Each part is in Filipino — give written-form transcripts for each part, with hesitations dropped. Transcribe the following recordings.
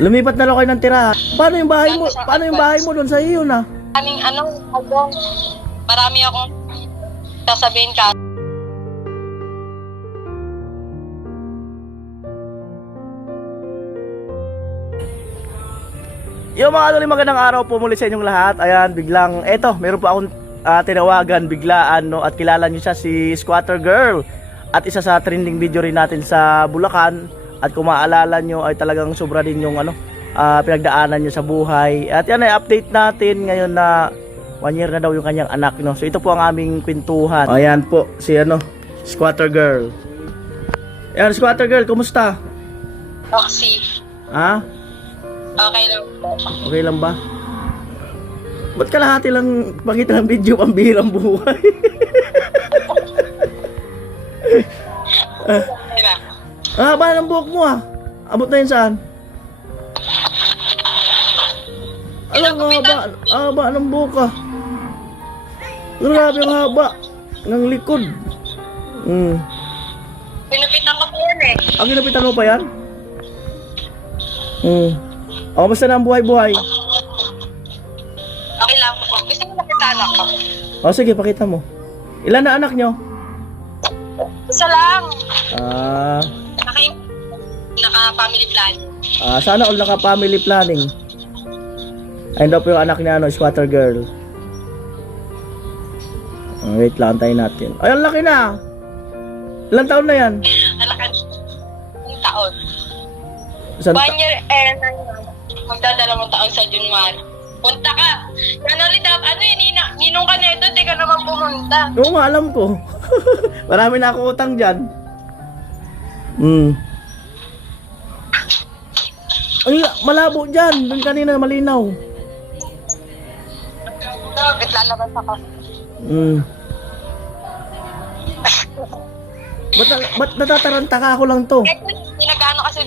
Lumipat na lang kayo ng tirahan. Paano yung bahay mo? Paano yung bahay mo doon sa iyo na? Maraming marami akong sasabihin ka. Yung mga idol, magandang araw po muli sa inyong lahat. Ayan, biglang, eto, meron po akong tinawagan biglaan, no? At kilala niyo siya, si Squatter Girl. At isa sa trending video rin natin sa Bulacan. At kung maaalala nyo, ay talagang sobra din yung pinagdaanan niya sa buhay. At yan ay update natin ngayon na 1 year na daw yung kanyang anak, no? So ito po ang aming kwentuhan. Ayan po, si Squatter Girl. Ayan, Squatter Girl, kumusta? Roxy. Ha? Okay lang po. Okay lang ba? Ba't kalahati lang pakita ng video ang bihirang buhay? Okay na. Haba ng buhok mo ah. Abot na yun saan? Alam nga haba ng buhok ah. Grabe ang haba ng likod. Pinupitan ko po yan eh. Ang ginapitan mo pa yan? O, basta na ang buhay-buhay. Okay lang po. Gusto mo nakita anak ko? O, sige, pakita mo. Ilan na anak nyo? Isa lang. Naka-family plan. Sana all naka-family planning. Ayun daw po yung anak niya, Squatter Girl. Wait lang, tayo natin. Ay, ang laki na. Ilang taon na yan? Alakan. Ang taon. 1 Isang year and magdadalawang taon sa January. Punta ka. Ninong ka na ito, di ka naman pumunta. Oo nga, alam ko. Marami na ako utang dyan. Ay, malabo dyan. Doon kanina, malinaw. Wait, lalabas ako. Ba't natataranta ka? Ako lang to. Pinagano kasi.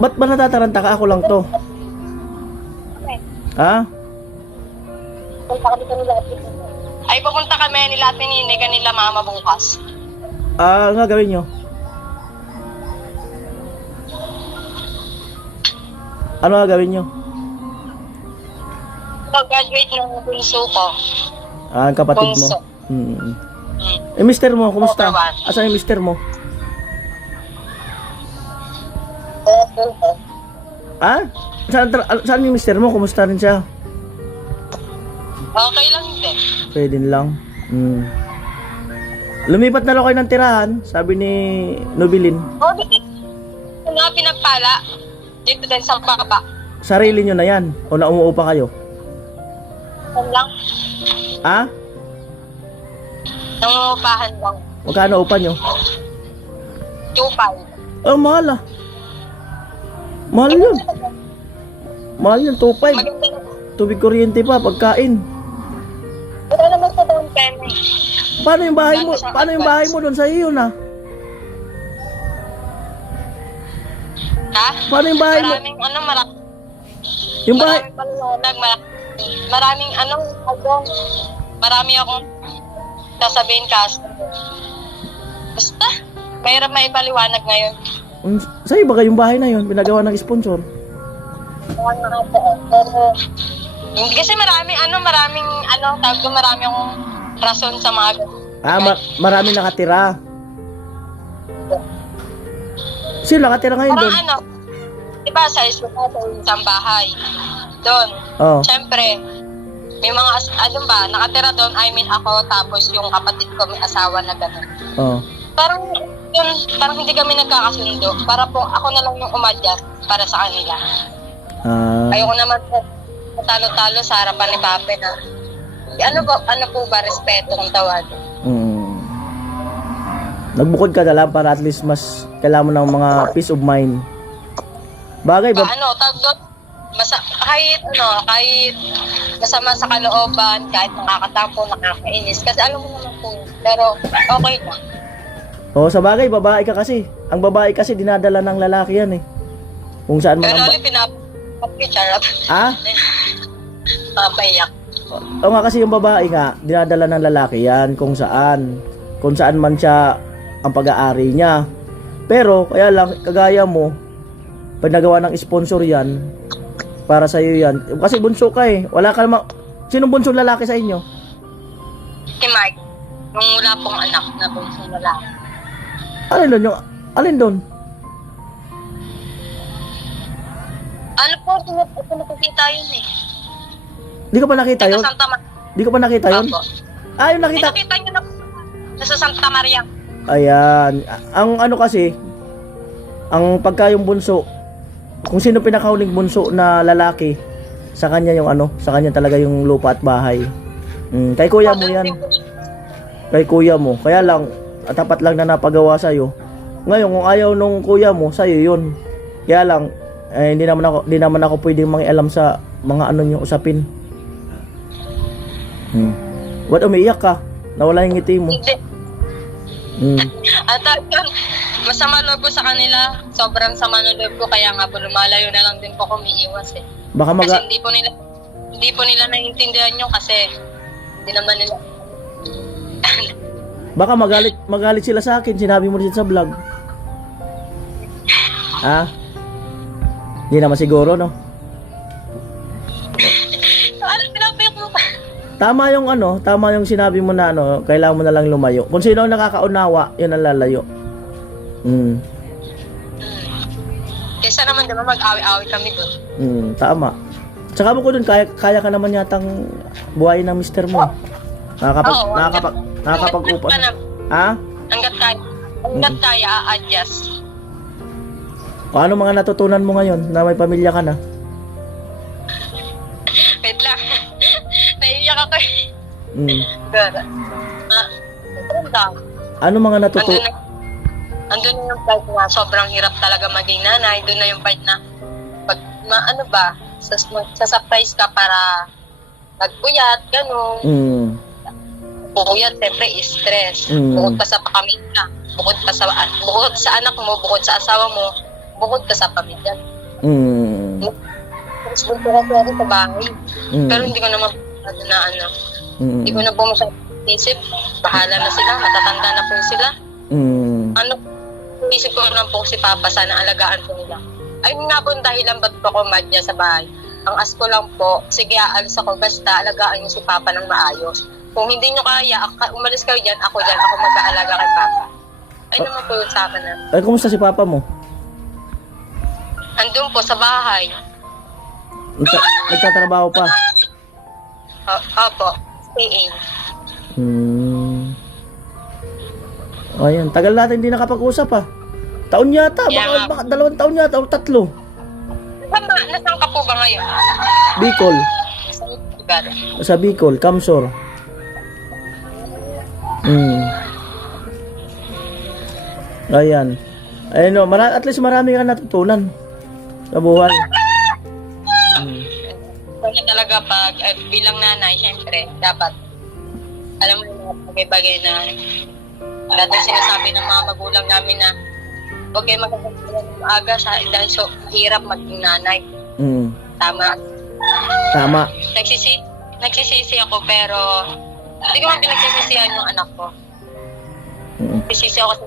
Ba't ba natataranta ka? Ako lang to. Ha? Ay, pupunta kami nila at ninay kanila mama bukas. Ang gagawin nyo? Ano gagawin nyo? Graduate ng bunso ko. Ang kapatid mo? Bunso. Eh, mister mo, kumusta? Overwan. Asan yung mister mo? Ha? Saan yung mister mo? Kumusta rin siya? Okay lang din. Pwede lang. Lumipat na lang kayo ng tirahan, sabi ni Nobilin. Pinagpala. Dito din sa baba. Sarili nyo na yan? O naumuupa kayo? Yan lang. Ha? Nangungupahan lang. Magkano upa nyo? 2.5. Oh, mahal ah. Mahal yun. Mahal yun, 2.5. Maganda na. Tubig kuryente pa, pagkain. Wala naman sa down payment. Paano yung bahay mo? Paano yung bahay mo doon sa iyo na? Ha? Paano yung bahay mo? Maraming Yung bahay... maraming paliwanag, marami akong sasabihin kasi. Basta, mahirap maipaliwanag ngayon. Sa'yo ba yung bahay na yun? Pinagawa ng sponsor? Pero, hindi kasi marami akong rason sa mga Marami nakatira. Sino nakatira ngayon doon? parang diba sa isang bahay doon. Oh. Siyempre, may mga nakatira doon, ako, tapos yung kapatid ko may asawa na gano'n. Oh. Parang hindi kami nagkakasundo. Para po ako na lang yung umadjust para sa kanila. Ayoko naman po talo-talo sa harapan ni Pape na ano po ba respeto ng tawag. Nagbukod ka na lang para at least mas kailangan mo ng mga peace of mind. Bagay ba? Kahit masama sa kalooban, kahit nakakatampo, nakakainis. Kasi alam mo naman po. Pero okay na. Oo, sa bagay, babae ka kasi. Ang babae kasi dinadala ng lalaki yan eh. Kung saan Pero mga... ulit pinapicharap. Ha? Papayak. Oo nga kasi yung babae nga, dinadala ng lalaki yan kung saan. Kung saan man siya ang pag-aari niya. Pero, kaya lang, kagaya mo, pag nagawa ng sponsor yan, para sa iyo yan. Kasi bunso ka eh. Wala ka naman. Sinong bunsong lalaki sa inyo? Si Mark, yung wala pong anak na bunsong lalaki. Alin doon? Ano po, nakikita yun eh. Di ka pa nakita yun? Sa Santa Maria. Di ka pa nakita yun? Opo. Yung nakita. Nakita nyo na po. Nasa Santa Maria. Ayan. Ang ano kasi, ang pagka yung bunso, kung sino pinakauling bunso na lalaki, sa kanya yung ano, sa kanya talaga yung lupa at bahay. Kay kuya mo yan. Kay kuya mo. Kaya lang, tapat lang na napagawa sa'yo. Ngayon, kung ayaw nung kuya mo, sa'yo yun. Kaya lang, hindi naman ako pwedeng mangialam sa mga ano nyo usapin. Ba't umiiyak ka? Nawala yung ngiti mo. Hindi. At yun, masama loob ko sa kanila. Sobrang sama ng loob ko. Kaya nga po, lumalayo na lang din po ako umiiwas eh. Baka Kasi hindi po nila naiintindihan yun kasi hindi naman nila. Baka magalit sila sa akin. Sinabi mo rin sa vlog. Ha? Hindi naman siguro, no? Ano pinapayok mo pa? Tama yung sinabi mo na ano, kailangan mo na lang lumayo. Kung sino ang nakakaunawa, yun ang lalayo. Kesa naman diba mag-awi-awi kami doon. Tama. Tsaka mo ko dun, kaya ka naman yatang buhayin ng mister mo. Nakakapag-upa. Ha? Hanggat kaya, a-adjust. Kung ano mga natutunan mo ngayon na may pamilya ka na? Wait lang. Naiiyak ako eh. Gara. Ano mga natutunan? Andun na yung part na sobrang hirap talaga maging nanay. Doon na yung part na sa-surprise ka para magpuyat, gano'n. Puyat, siyempre, stress. Bukod pa sa pamilya. Bukod sa anak mo, bukod sa asawa mo, bukod ka sa pamilya. Tapos bunto ka pwede sa bahay. Pero hindi ko naman hindi ko na po masyadong isip. Bahala na sila, matatanda na po sila. Isip ko lang po si Papa, sana alagaan po nila. Ayun nga po dahilan ba't po ako madya sa bahay. Ang ask ko lang po, sige aalis ako, basta alagaan niyo si Papa ng maayos. Kung hindi niyo kaya, umalis kayo dyan, ako mag-aalaga kay Papa. Ayun naman po yung sa akin na. Ay, kumusta si Papa mo? Andun po sa bahay. Nagtatrabaho pa? Opo, staying. Ayan, tagal natin hindi nakapag-usap ah. Taon yata, baka 2 taon yata o 3. Nasaan ka po ba ngayon? Bicol. Saan lugar? Sa Bicol, Kamsor. Ayan. Ayun o, at least marami ka natutunan sa buhay. Kaya talaga pag bilang nanay, syempre, dapat alam mo yung mga bagay-bagay na dati sinasabi ng mga magulang namin na huwag kayo magkakaroon ng maaga dahil so mahirap maging nanay. Tama. Nagsisisi ako pero hindi ko man pinagsisisihan yung anak ko. Nagsisisi ako sa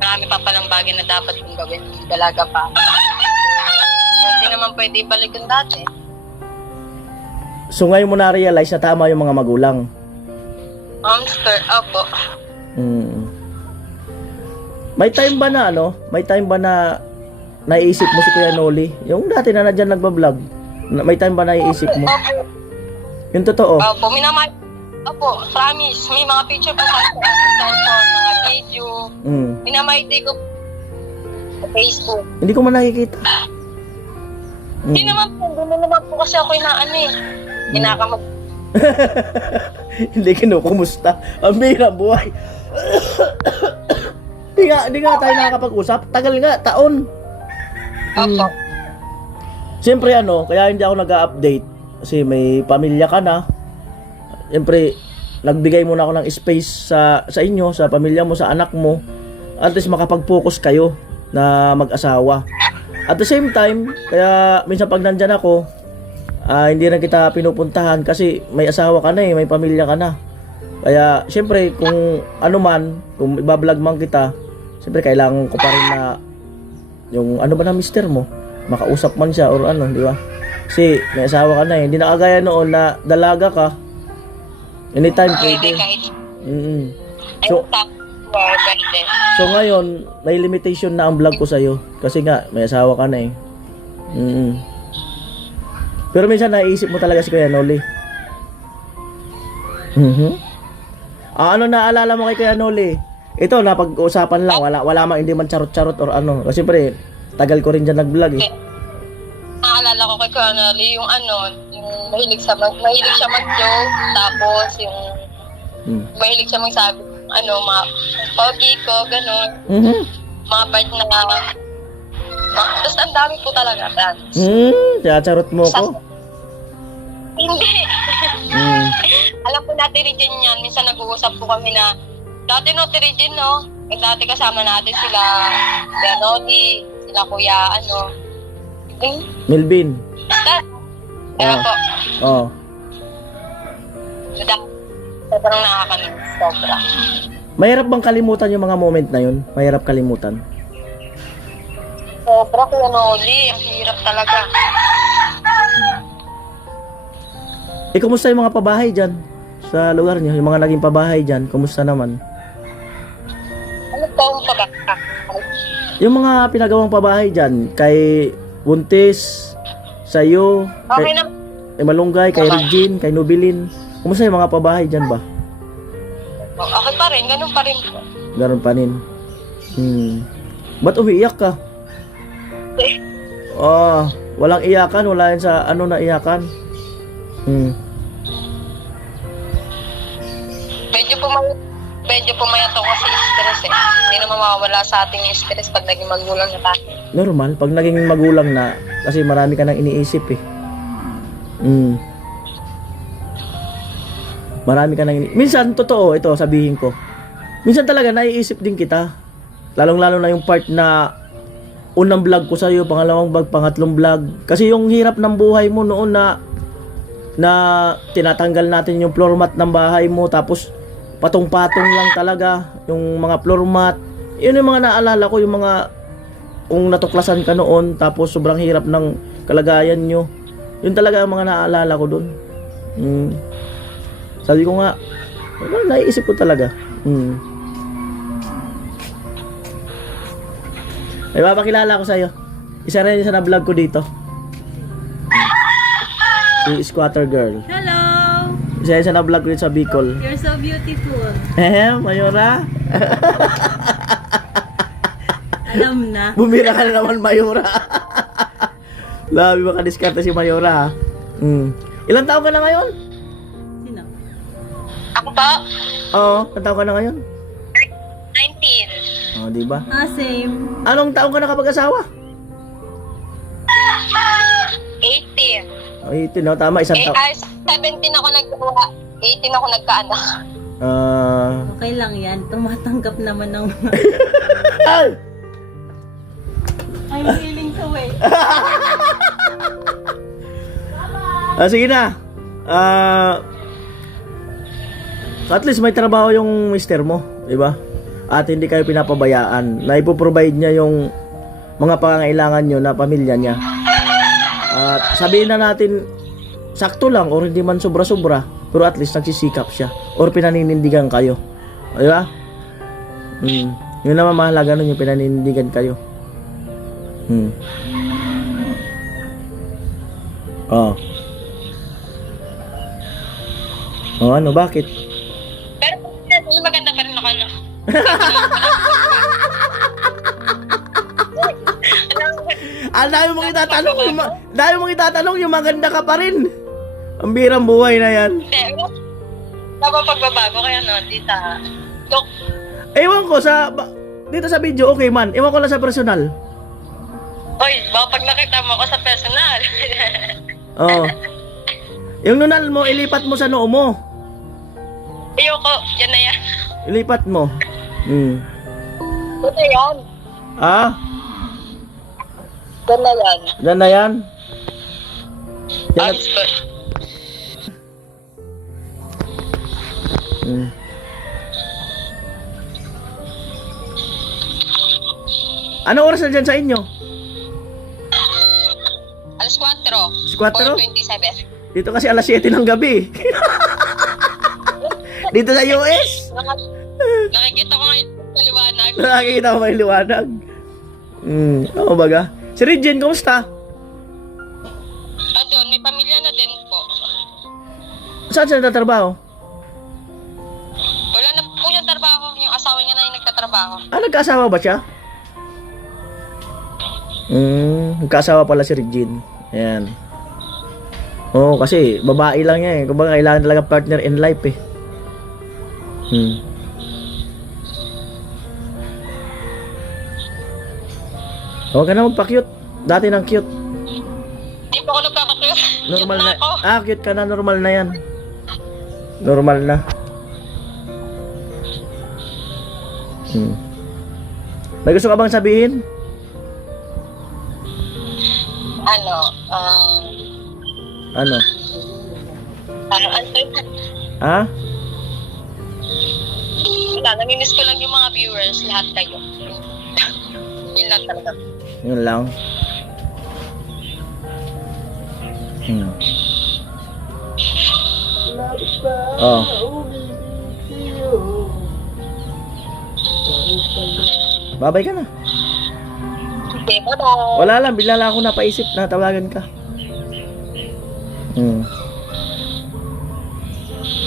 marami pa palang bagay na dapat kong gawin. Dalaga pa. Hindi naman pwede ibalik yung dati. So ngayon mo na-realize na tama yung mga magulang? Opo. May time ba na naiisip mo si Kuya Noli? Yung dati na nandiyan nagbablog. May time ba naiisip mo? Yung totoo? Opo, promise. May mga picture pa sa cellphone, mga video. Minamahiti ko sa Facebook. Hindi ko man nakikita. Hindi naman po kasi ako kinakamag. Hindi kinukumusta. Ang bira buhay. Hindi nga tayo nakakapag-usap. Tagal nga, taon. Opo. Siyempre kaya hindi ako nag-update kasi may pamilya ka na. Siyempre, nagbigay muna ako ng space sa inyo, sa pamilya mo, sa anak mo. At least makapag-focus kayo na mag-asawa. At the same time, kaya minsan pag nandyan ako, hindi na kita pinupuntahan kasi may asawa ka na may pamilya ka na. Kaya, siyempre, kung kung ibablog man kita, siyempre, kailangan ko pa rin na yung ba na mister mo? makausap man siya or ano, di ba? Kasi may asawa ka na eh. Hindi na kagaya noon na dalaga ka. Anytime Pwede pwede. kahit. Mm. So, So, pwede. so ngayon, may limitation na ang vlog ko sa'yo. Kasi nga, may asawa ka na eh. Pero minsan naiisip mo talaga si Kuya Noli. Ano naalala mo kay Kuya Noli? Ito, napag-uusapan lang. Wala man, hindi man charot-charot or ano. Kasi pre, tagal ko rin dyan nag-vlog eh. Naalala ko kay Kuya Noli, yung mahilig siya mag-joke, tapos yung mahilig siya magsabi, mga pogi ko, gano'n. Mga part na, basta ang dami po talaga, Franz. Kaya charot mo ko. Hindi. Alam po natin rin yan, minsan nag-uusap po kami na, dati no, Tirijin, no? Dati kasama natin sila, Kuya Noli, sila Kuya, Melvin. Kaya po, Oo. sobrang nakakamiss, sobra. Mahirap bang kalimutan yung mga moment na yun? Mahirap kalimutan. Sobra, Kuya Noli, ang hirap talaga. Kumusta yung mga pabahay dyan? Sa lugar niyo, yung mga naging pabahay dyan, kumusta naman? Ano po ang pagkaka? Yung mga pinagawang pabahay dyan, kay Buntis, sa'yo, Okay kay, na. kay Malunggay, kay Regine, kay Nobilin. Kumusta yung mga pabahay dyan ba? Okay pa rin, ganun pa rin po. Garon pa rin. Ba't umiiyak ka? Walang iyakan, wala yan sa na iyakan. Medyo pumayat ako kasi stress eh. Hindi naman mawawala sa ating yung stress pag naging magulang na tayo. Normal, pag naging magulang na, kasi marami ka nang iniisip eh. Marami ka nang minsan, totoo, ito sabihin ko. Minsan talaga naiisip din kita. Lalong-lalo na yung part na unang vlog ko sa'yo, pangalawang vlog, pangatlong vlog. Kasi yung hirap ng buhay mo noon na tinatanggal natin yung floor mat ng bahay mo, tapos patong-patong lang talaga yung mga floor mat. Yun yung mga naalala ko, yung mga kung natuklasan ka noon, tapos sobrang hirap ng kalagayan nyo. Yun talaga ang mga naalala ko dun. Sabi ko nga, naiisip ko talaga. May papakilala ko sa'yo. Isa rin sa na-vlog ko dito. Si Squatter Girl. Hello! Isa sa na-vlog ko dito sa Bicol. You're so beautiful. Mayora? Alam na. Bumira ka na naman, Mayora. Labi makadiskarte si Mayora, ha? Ilang taon ka na ngayon? Sino? Ako po, Oo, ilang taon ka na ngayon? 19. Diba? Same. Anong taon ka nakapag-asawa? 18. 18, no? Tama, isang taon. 17 ako nagkawa. 18 ako nagkaanak. Okay lang yan. Tumatanggap naman ng... I'm willing to wait. Sige na. So at least may trabaho yung mister mo, di ba? At hindi kayo pinapabayaan. Na ipoprovide niya yung mga pangangailangan nyo na pamilya niya. At sabihin na natin, sakto lang or hindi man sobra-sobra, pero at least nagsisikap siya or pinaninindigan kayo. Di ba? Yun naman mahalaga nun, yung pinaninindigan kayo. Ano, bakit? Pero maganda pa rin ako, no? Ang dami mong itatanong, yung maganda ka pa rin. Ang birang buhay na yan. Tapos pagbabago kaya no, dito. Ewan ko dito sa video, okay man. Ewan ko lang sa personal. Oy, baka pag nakita mo ako sa personal. Yung nunal mo, ilipat mo sa noo mo. Ayoko, yan na yan. Ilipat mo. Ito yan. Yan na yan. Yan na yan. Ayos ko. Ano oras na dyan sa inyo? 4? 4:27. Dito kasi alas 7 ng gabi. Dito sa US. Nakikita ko ngayon sa liwanag. Nakakita ko may liwanag. Oo baga. Si Regine, kumusta? Doon, may pamilya na din po. Saan siya nagtatrabaho? Wala na po yung trabaho. Yung asawa niya na yung nagtatrabaho. Nagkaasawa ba siya? Nagkaasawa pala si Regine. Ayan. Oo, kasi babae lang niya eh. Kumbaga kailangan talaga partner in life eh. Huwag ka na magpa-cute. Dati nang cute. Hindi po ako nagkakatulog. Normal na. Ako. Cute ka na. Normal na yan. Normal na. May gusto ka bang sabihin? Ano? Ano? Ano? Ha? Wala, namimiss ko lang yung mga viewers. Lahat kayo. Yun lang talaga. Yun lang. Oh. Babay ka na. Okay, bye-bye. Wala lang, bigla lang ako napaisip na tawagan ka.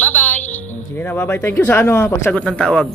Bye-bye. Sige na, bye-bye. Thank you sa pagsagot ng tawag.